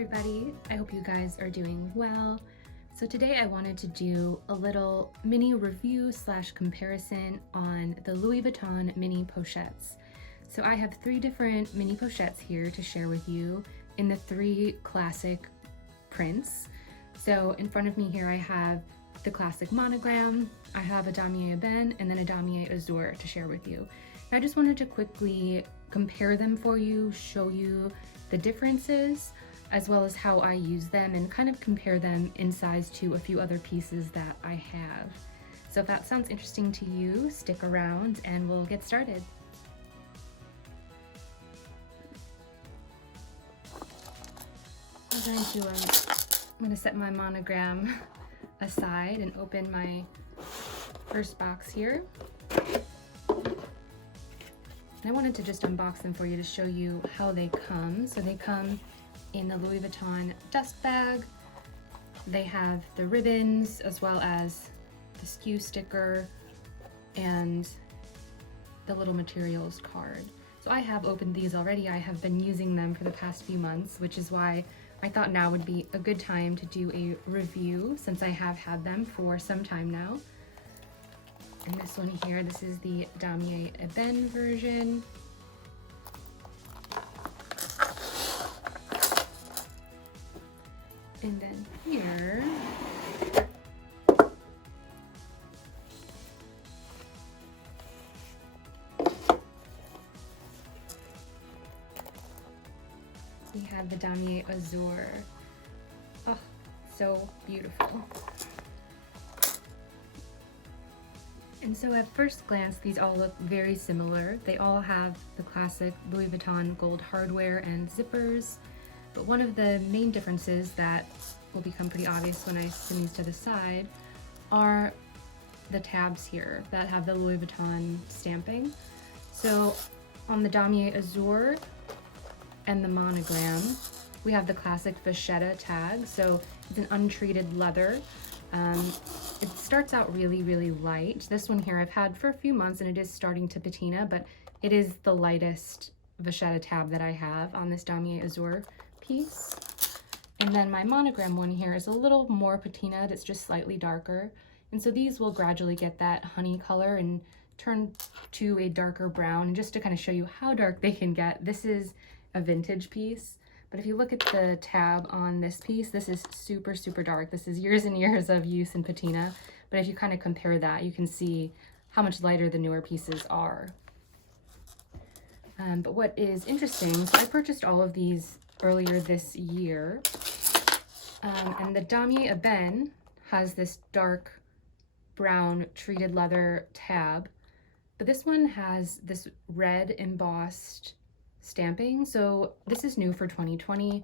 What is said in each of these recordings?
everybody. I hope you guys are doing well. So today I wanted to do a little mini review / comparison on the Louis Vuitton Mini Pochettes. So I have 3 different mini pochettes here to share with you in the 3 classic prints. So in front of me here I have the classic monogram, I have a damier ebene, and then a damier azure to share with you. And I just wanted to quickly compare them for you, show you the differences, as well as how I use them and kind of compare them in size to a few other pieces that I have. So if that sounds interesting to you, stick around and we'll get started. I'm going to set my monogram aside and open my first box here. I wanted to just unbox them for you to show you how they come. So they come in the Louis Vuitton dust bag. They have the ribbons as well as the SKU sticker and the little materials card. So I have opened these already. I have been using them for the past few months, which is why I thought now would be a good time to do a review since I have had them for some time now. And this one here, this is the damier ebene version. And then here, we have the damier azure. Oh, so beautiful. And so at first glance, these all look very similar. They all have the classic Louis Vuitton gold hardware and zippers. But one of the main differences that will become pretty obvious when I spin these to the side are the tabs here that have the Louis Vuitton stamping. So on the damier azure and the monogram, we have the classic vachetta tag. So it's an untreated leather. It starts out really light. This one here I've had for a few months and it is starting to patina, but it is the lightest vachetta tab that I have on this damier azure piece. And then my monogram one here is a little more patinaed, it's just slightly darker. And so these will gradually get that honey color and turn to a darker brown. And just to kind of show you how dark they can get, this is a vintage piece. But if you look at the tab on this piece, this is super dark. This is years and years of use in patina. But if you kind of compare that, you can see how much lighter the newer pieces are. But what is interesting, so I purchased all of these earlier this year. And the damier ebene has this dark brown treated leather tab. But this one has this red embossed stamping. So this is new for 2020.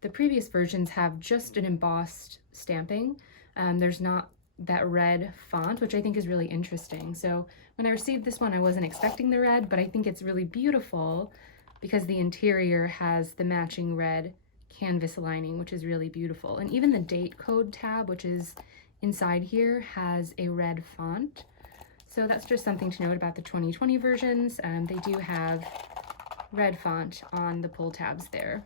The previous versions have just an embossed stamping. There's not that red font, which I think is really interesting. So when I received this one, I wasn't expecting the red, but I think it's really beautiful because the interior has the matching red canvas lining, which is really beautiful. And even the date code tab, which is inside here, has a red font. So that's just something to note about the 2020 versions. They do have red font on the pull tabs there.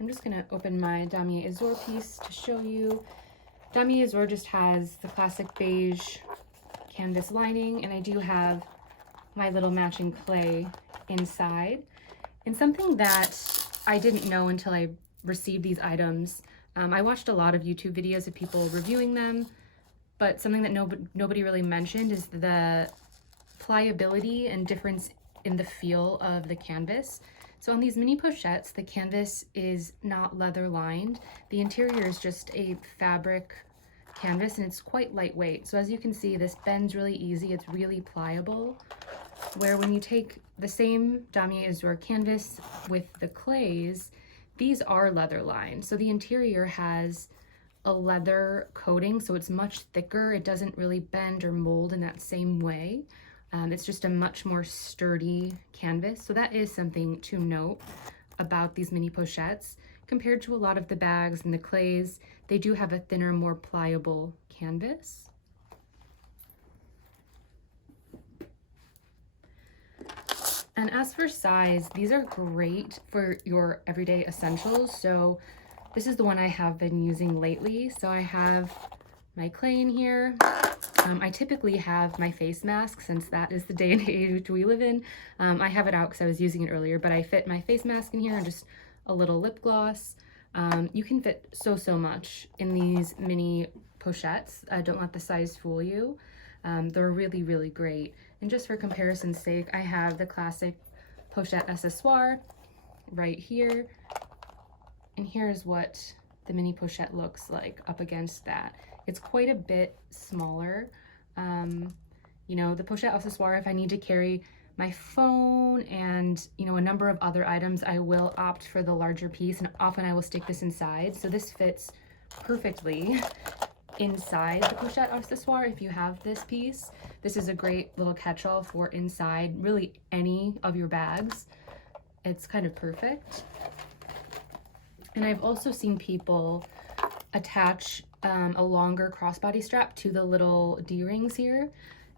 I'm just going to open my damier azure piece to show you. Damier azure just has the classic beige canvas lining, and I do have my little matching clay inside. And something that I didn't know until I received these items, I watched a lot of YouTube videos of people reviewing them, but something that nobody really mentioned is the pliability and difference in the feel of the canvas. So on these mini pochettes, the canvas is not leather lined. The interior is just a fabric canvas and it's quite lightweight. So as you can see, this bends really easy. It's really pliable. Where when you take the same damier azure canvas with the clays, these are leather lined. So the interior has a leather coating, so it's much thicker. It doesn't really bend or mold in that same way. It's just a much more sturdy canvas. So that is something to note about these mini pochettes. Compared to a lot of the bags and the clays, they do have a thinner, more pliable canvas. And as for size, these are great for your everyday essentials. So this is the one I have been using lately. So I have my clay in here. I typically have my face mask, since that is the day and age we live in. I have it out because I was using it earlier, but I fit my face mask in here and just a little lip gloss. You can fit so much in these mini pochettes. Don't let the size fool you. They're really great. And just for comparison's sake, I have the classic pochette accessoire right here. And here's what the mini pochette looks like up against that. It's quite a bit smaller. You know, the pochette accessoire, if I need to carry my phone and, you know, a number of other items, I will opt for the larger piece, and often I will stick this inside. So this fits perfectly inside the pochette accessoire if you have this piece. This is a great little catch-all for inside really any of your bags. It's kind of perfect. And I've also seen people attach a longer crossbody strap to the little D-rings here,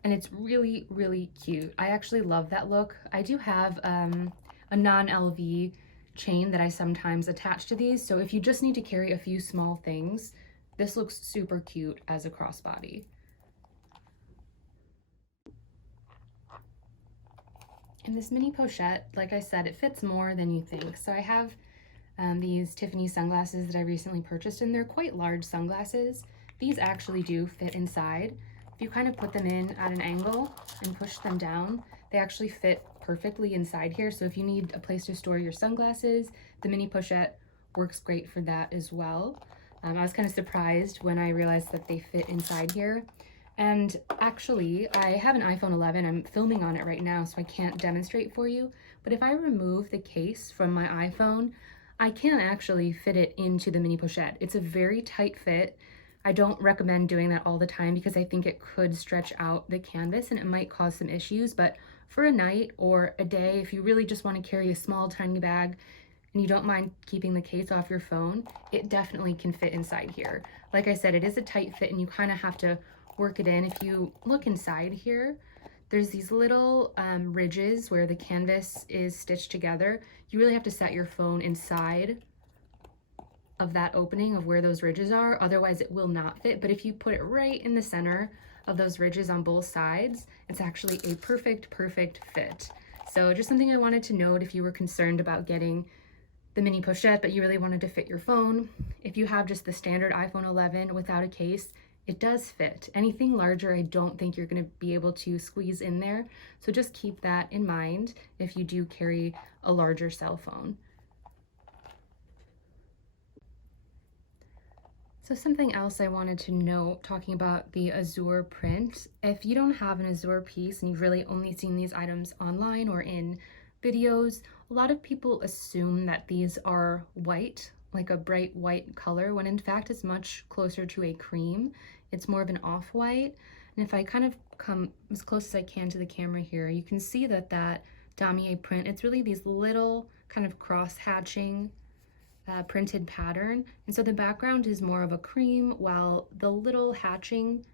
and it's really cute. I actually love that look. I do have a non-LV chain that I sometimes attach to these, so if you just need to carry a few small things, this looks super cute as a crossbody. And this mini pochette, like I said, it fits more than you think. So I have these Tiffany sunglasses that I recently purchased, and they're quite large sunglasses. These actually do fit inside. If you kind of put them in at an angle and push them down, they actually fit perfectly inside here. So if you need a place to store your sunglasses, the mini pochette works great for that as well. I was kind of surprised when I realized that they fit inside here. And actually, I have an iPhone 11. I'm filming on it right now, so I can't demonstrate for you. But if I remove the case from my iPhone, I can actually fit it into the mini pochette. It's a very tight fit. I don't recommend doing that all the time because I think it could stretch out the canvas and it might cause some issues. But for a night or a day, if you really just want to carry a small, tiny bag and you don't mind keeping the case off your phone, it definitely can fit inside here. Like I said, it is a tight fit and you kind of have to work it in. If you look inside here, there's these little ridges where the canvas is stitched together. You really have to set your phone inside of that opening of where those ridges are, otherwise it will not fit. But if you put it right in the center of those ridges on both sides, it's actually a perfect fit. So just something I wanted to note if you were concerned about getting the mini pochette, but you really wanted to fit your phone. If you have just the standard iPhone 11 without a case, it does fit. Anything larger, I don't think you're going to be able to squeeze in there. So just keep that in mind if you do carry a larger cell phone. So something else I wanted to note, talking about the Azure print, if you don't have an Azure piece and you've really only seen these items online or in videos, a lot of people assume that these are white, like a bright white color, when in fact it's much closer to a cream. It's more of an off-white. And if I kind of come as close as I can to the camera here, you can see that that damier print, it's really these little kind of cross-hatching printed pattern. And so the background is more of a cream, while the little hatching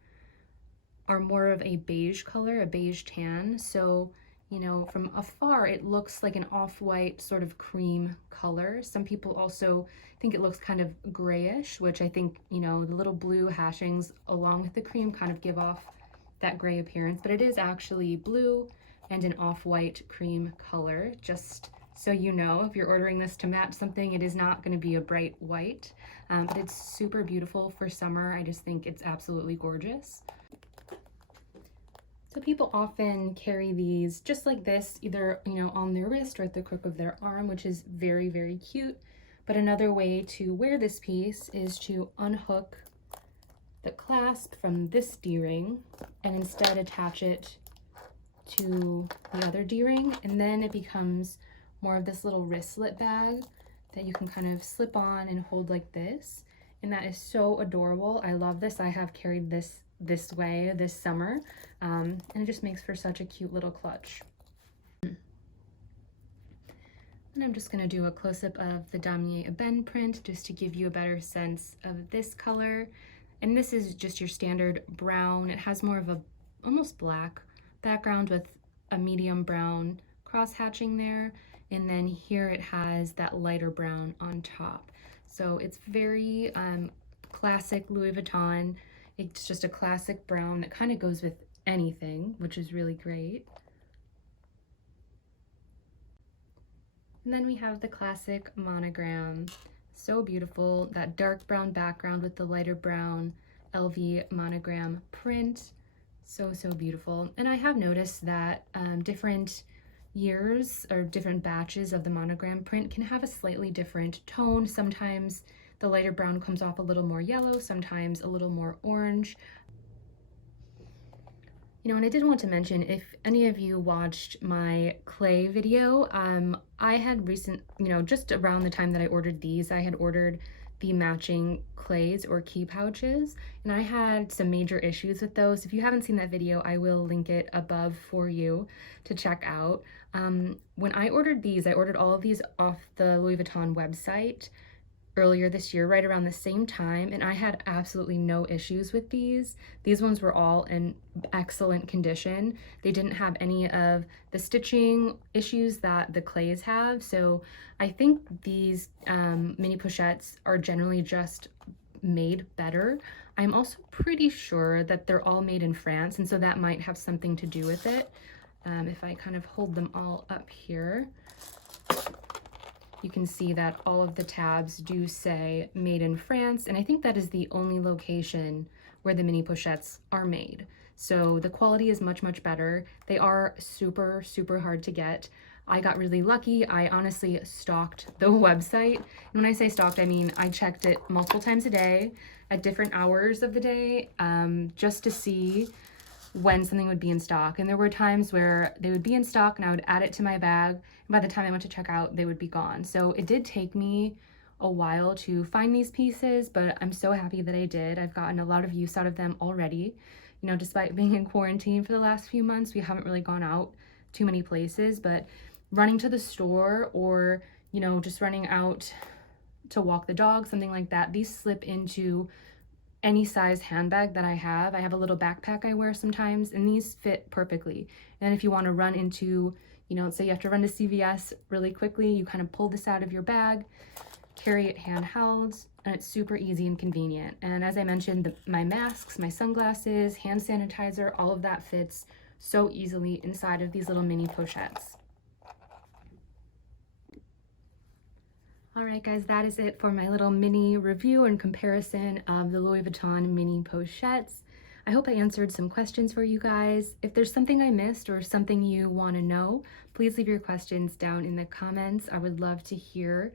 are more of a beige color, a beige tan. So, you know, from afar, it looks like an off-white sort of cream color. Some people also think it looks kind of grayish, which I think, you know, the little blue hashings along with the cream kind of give off that gray appearance, but it is actually blue and an off-white cream color. Just so you know, if you're ordering this to match something, it is not going to be a bright white, but it's super beautiful for summer. I just think it's absolutely gorgeous. So people often carry these just like this, either, you know, on their wrist or at the crook of their arm, which is very cute. But another way to wear this piece is to unhook the clasp from this D-ring and instead attach it to the other D-ring, and then it becomes more of this little wristlet bag that you can kind of slip on and hold like this. And that is so adorable. I love this. I have carried this way this summer, and it just makes for such a cute little clutch. And I'm just going to do a close-up of the damier ebene print just to give you a better sense of this color. And this is just your standard brown. It has more of a almost black background with a medium brown cross hatching there, and then here it has that lighter brown on top. So it's very classic Louis Vuitton. It's just a classic brown that kind of goes with anything, which is really great. And then we have the classic monogram. So beautiful, that dark brown background with the lighter brown LV monogram print. So beautiful. And I have noticed that different years or different batches of the monogram print can have a slightly different tone. Sometimes the lighter brown comes off a little more yellow, sometimes a little more orange. You know, and I did want to mention, if any of you watched my clay video, I had just around the time that I ordered these, I had ordered the matching clays or key pouches, and I had some major issues with those. If you haven't seen that video, I will link it above for you to check out. When I ordered these, I ordered all of these off the Louis Vuitton website earlier this year, right around the same time, and I had absolutely no issues with these. These ones were all in excellent condition. They didn't have any of the stitching issues that the clays have, so I think these mini pochettes are generally just made better. I'm also pretty sure that they're all made in France, and so that might have something to do with it. If I kind of hold them all up here, you can see that all of the tabs do say made in France, and I think that is the only location where the mini pochettes are made. So the quality is much better. They are super hard to get. I got really lucky. I honestly stalked the website. And when I say stalked, I mean I checked it multiple times a day at different hours of the day, just to see when something would be in stock. And there were times where they would be in stock and I would add it to my bag, and by the time I went to check out, they would be gone. So it did take me a while to find these pieces, but I'm so happy that I did. I've gotten a lot of use out of them already. You know, despite being in quarantine for the last few months, we haven't really gone out too many places, but running to the store or, you know, just running out to walk the dog, something like that, these slip into any size handbag that I have. I have a little backpack I wear sometimes, and these fit perfectly. And if you want to run into, you know, let's say you have to run to CVS really quickly, you kind of pull this out of your bag, carry it handheld, and it's super easy and convenient. And as I mentioned, my masks, my sunglasses, hand sanitizer, all of that fits so easily inside of these little mini pochettes. All right, guys, that is it for my little mini review and comparison of the Louis Vuitton mini pochettes. I hope I answered some questions for you guys. If there's something I missed or something you want to know, please leave your questions down in the comments. I would love to hear.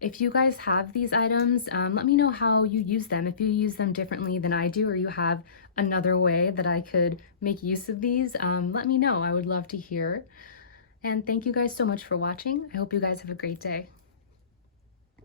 If you guys have these items, let me know how you use them. If you use them differently than I do, or you have another way that I could make use of these, let me know. I would love to hear. And thank you guys so much for watching. I hope you guys have a great day.